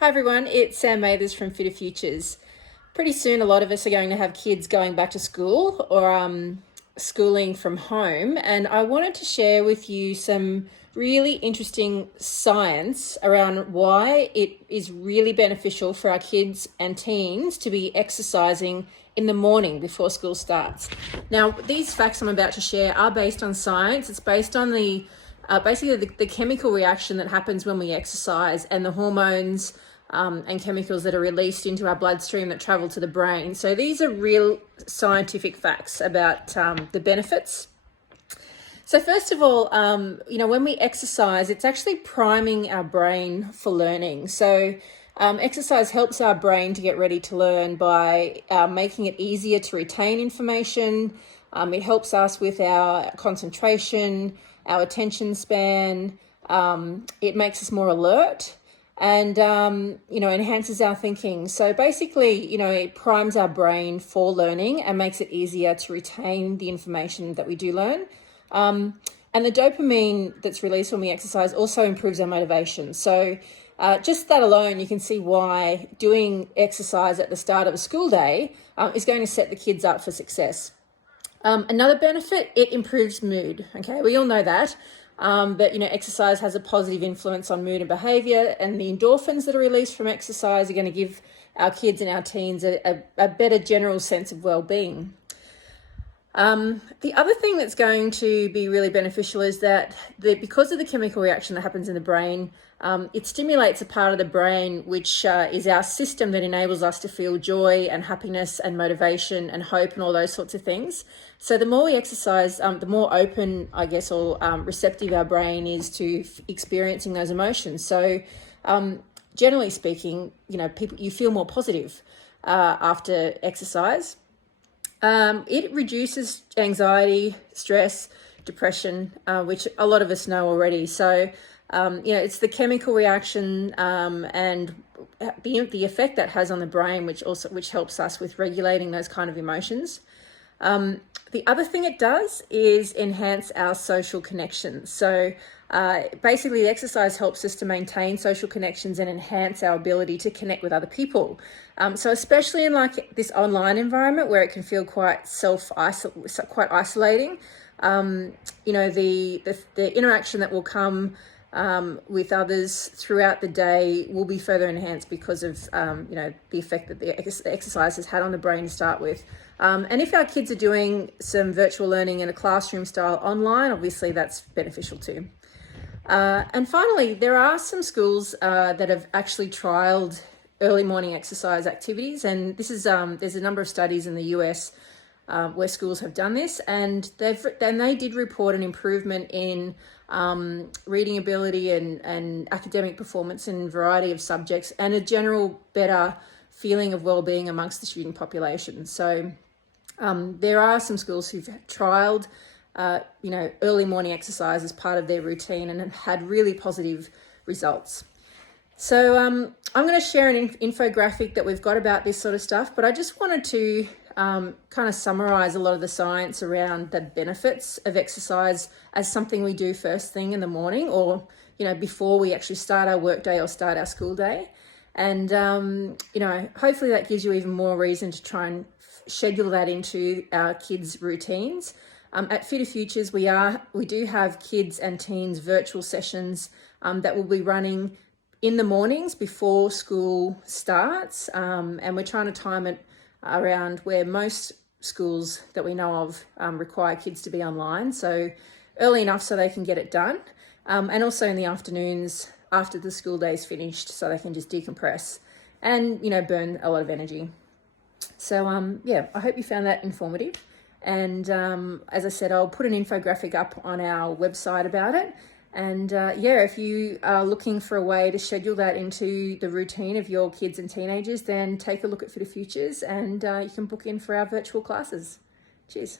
Hi everyone, it's Sam Mathers from Fitter Futures. Pretty soon a lot of us are going to have kids going back to school or schooling from home, and I wanted to share with you some really interesting science around why it is really beneficial for our kids and teens to be exercising in the morning before school starts. Now, these facts I'm about to share are based on science. It's based on basically the chemical reaction that happens when we exercise and the hormones and chemicals that are released into our bloodstream that travel to the brain. So these are real scientific facts about the benefits. So first of all, when we exercise, it's actually priming our brain for learning. So exercise helps our brain to get ready to learn by making it easier to retain information. It helps us with our concentration, our attention span. It makes us more alert and, enhances our thinking. So basically, it primes our brain for learning and makes it easier to retain the information that we do learn. And the dopamine that's released when we exercise also improves our motivation. So just that alone, you can see why doing exercise at the start of a school day is going to set the kids up for success. Another benefit, it improves mood. Okay, we all know that. But exercise has a positive influence on mood and behavior, and the endorphins that are released from exercise are going to give our kids and our teens a better general sense of well-being. The other thing that's going to be really beneficial is that because of the chemical reaction that happens in the brain, it stimulates a part of the brain which is our system that enables us to feel joy and happiness and motivation and hope and all those sorts of things. So the more we exercise, the more open, I guess, or receptive our brain is to experiencing those emotions. So generally speaking, you feel more positive after exercise. It reduces anxiety, stress, depression, which a lot of us know already. So, it's the chemical reaction and the effect that has on the brain, which helps us with regulating those kind of emotions. The other thing it does is enhance our social connections. So basically, the exercise helps us to maintain social connections and enhance our ability to connect with other people. So especially in like this online environment where it can feel quite quite isolating, the interaction that will come with others throughout the day will be further enhanced because of the effect that the exercise has had on the brain to start with. And if our kids are doing some virtual learning in a classroom style online, obviously that's beneficial too. And finally, there are some schools that have actually trialed early morning exercise activities, and this is there's a number of studies in the US where schools have done this, and they did report an improvement in reading ability and academic performance in a variety of subjects, and a general better feeling of well-being amongst the student population. So there are some schools who've trialed early morning exercise as part of their routine and have had really positive results. So I'm going to share an infographic that we've got about this sort of stuff, but I just wanted to kind of summarize a lot of the science around the benefits of exercise as something we do first thing in the morning, or before we actually start our work day or start our school day. And hopefully that gives you even more reason to try and schedule that into our kids' routines. At Fitter Futures, we do have kids and teens virtual sessions that will be running in the mornings before school starts, and we're trying to time it around where most schools that we know of require kids to be online, so early enough so they can get it done, and also in the afternoons after the school day is finished so they can just decompress and burn a lot of energy. So I hope you found that informative. And as I said, I'll put an infographic up on our website about it. And if you are looking for a way to schedule that into the routine of your kids and teenagers, then take a look at Fitter Futures and you can book in for our virtual classes. Cheers.